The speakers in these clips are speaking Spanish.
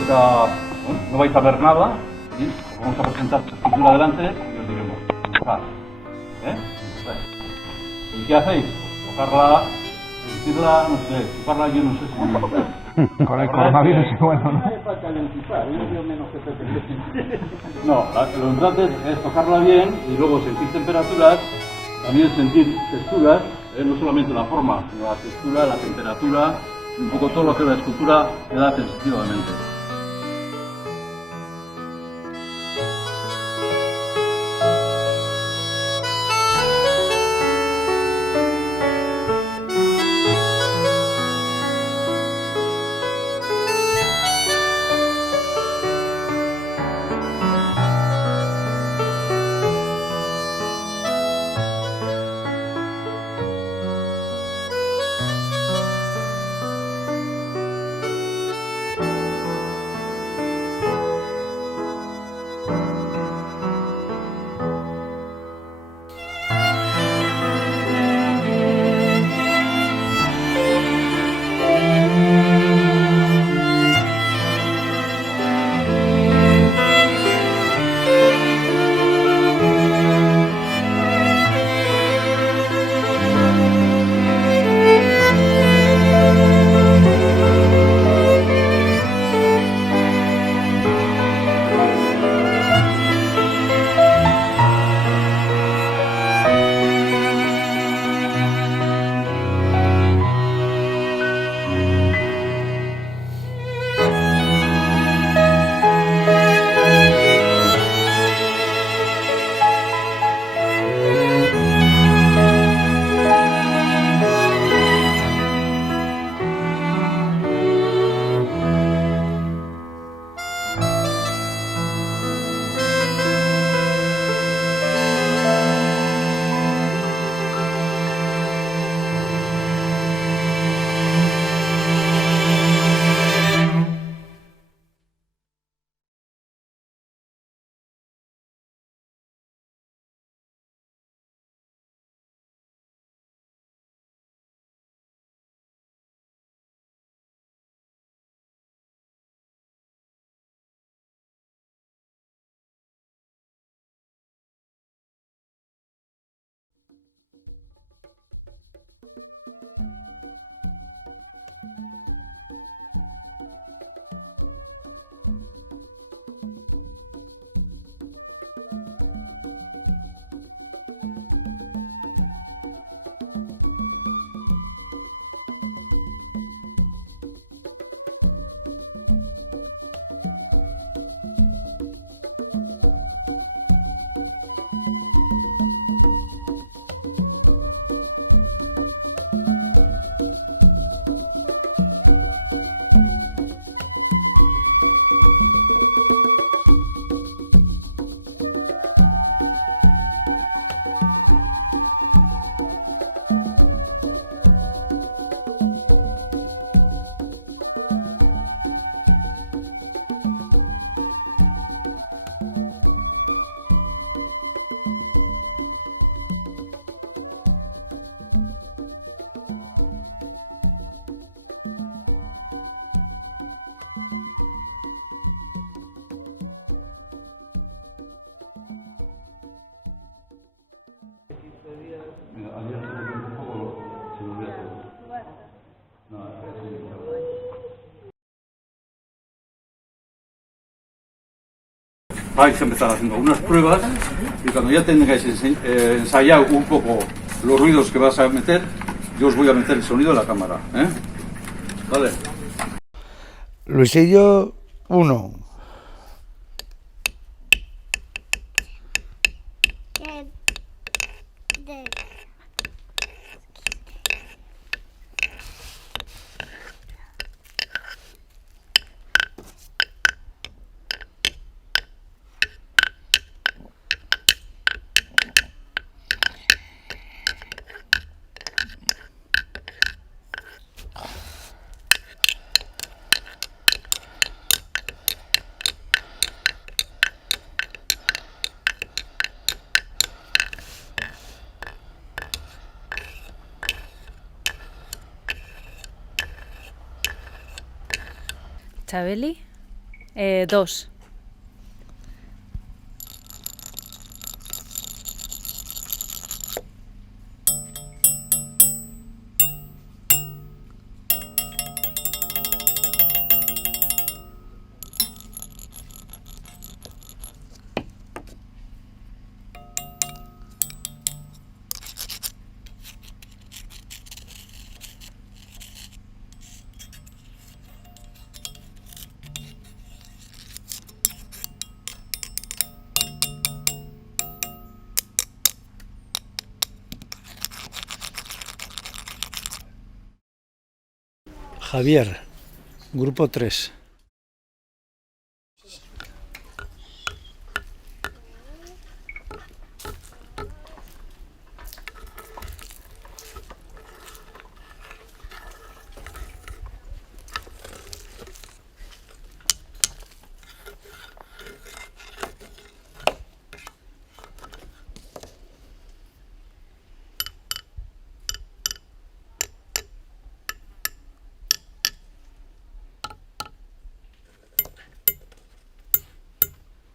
no vais a ver nada, ¿sí? Vamos a presentar tu escultura delante y os diremos, empezad, ¿eh? ¿Y qué hacéis? Tocarla, sentirla, no sé, tocarla yo no sé si... Con el coronavirus bueno, ¿no? No, lo importante es tocarla bien y luego sentir temperaturas, también sentir texturas, no solamente la forma, sino la textura, la temperatura, un poco todo lo que la escultura le da sensitivamente. Vais a empezar haciendo unas pruebas y cuando ya tengáis ensayado un poco los ruidos que vas a meter, yo os voy a meter el sonido de la cámara, ¿eh? Vale. Luisillo 1. Chabeli. 2. Javier, grupo 3.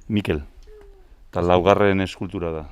Mikel, eta laugarren eskultura da.